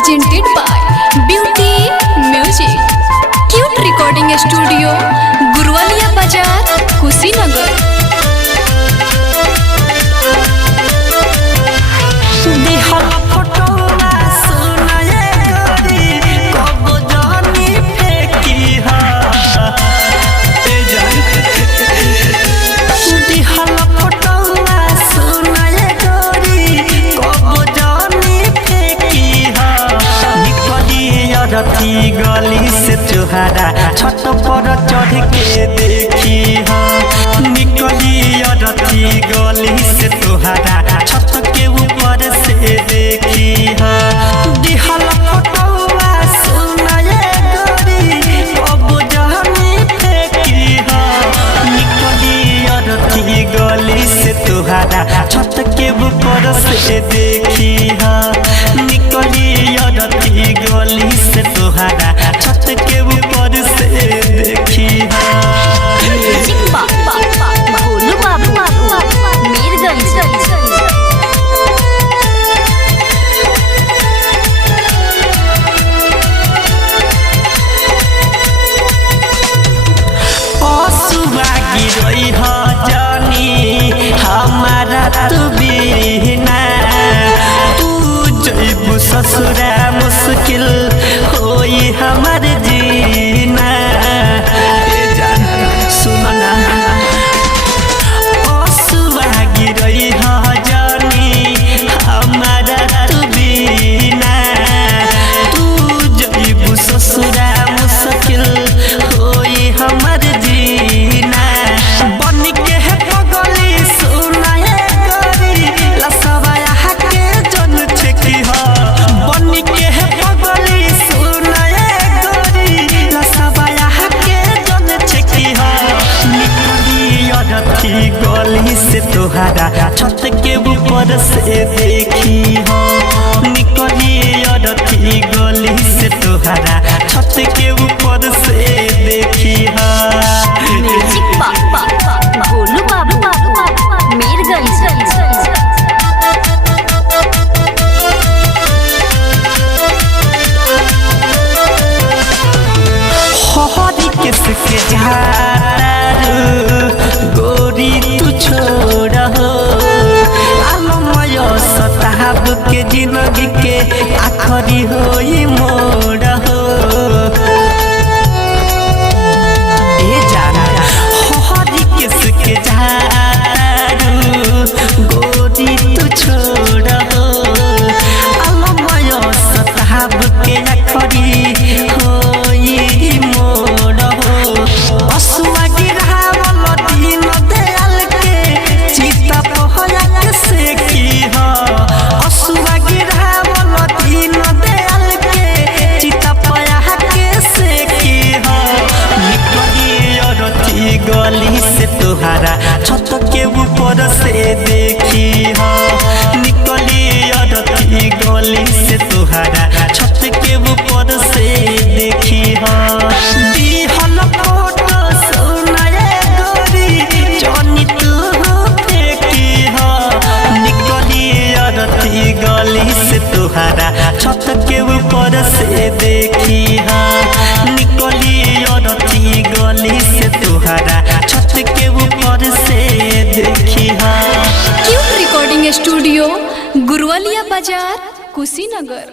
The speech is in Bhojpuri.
presented by Beauty Music. Cute Recording Studio, Gurwalia Bazaar, Kushinagar. रथी गली से चुहारा छत पर चढ़ के देखी निकली रथी गली से तुहारा छत के ऊपर से देखी दिहल फटौआ सुनाए गोरी अब जहनी फेंकी निकली रथी गली से तुहारा छत के ऊपर से देखी निकली रथी गली से तुहारा छत के ऊपर से देखी भोलू बाबू मीरगंज। असुआ गिरई ह जानी हमारा तू बिना तू जइबू ससुरा मुश्किल होई हमार जीना सुनना असुआ गिरई ह जानी हमारा तू बिना तू जइबू ससुरा मुश्किल होई हमार जीना बन के है पगली सुनाए गोरी लसवाया के जन छेकी बन के है पगली सुनाए गोरी लसवाया के जन छेकी निकली रथी गली से तुहारा छत के ऊपर से देखी निकली रथी गली से तुहारा छत के ऊपर से देखी भोलू बाबू मीरगंज। हरी किसके झारू गोरी तू छोड़ आलमय सताब के जिंदगी के आखरी होई मोड़ हरी किसके झारू गोरी तू छोड़ आलमय सताब के आखरी होई असुआ गिरावल दिन दयाल के चिता पहया के से की असुआ गिरावल दिन दयाल के चिता पहया के से की निकली रथी गली से तुहारा छत के ऊपर से देखी निकली रथी गली से तुहारा छत के ऊपर से देखी दिहल फोटो सुनाए गोरी जनी तू फेंकी निकली रथी गली से तुहारा छत के ऊपर से देखी निकली रथी गली से तुहारा छत के ऊपर से देखी क्यूट रिकॉर्डिंग स्टूडियो, गुरवालिया बाजार, कुशीनगर।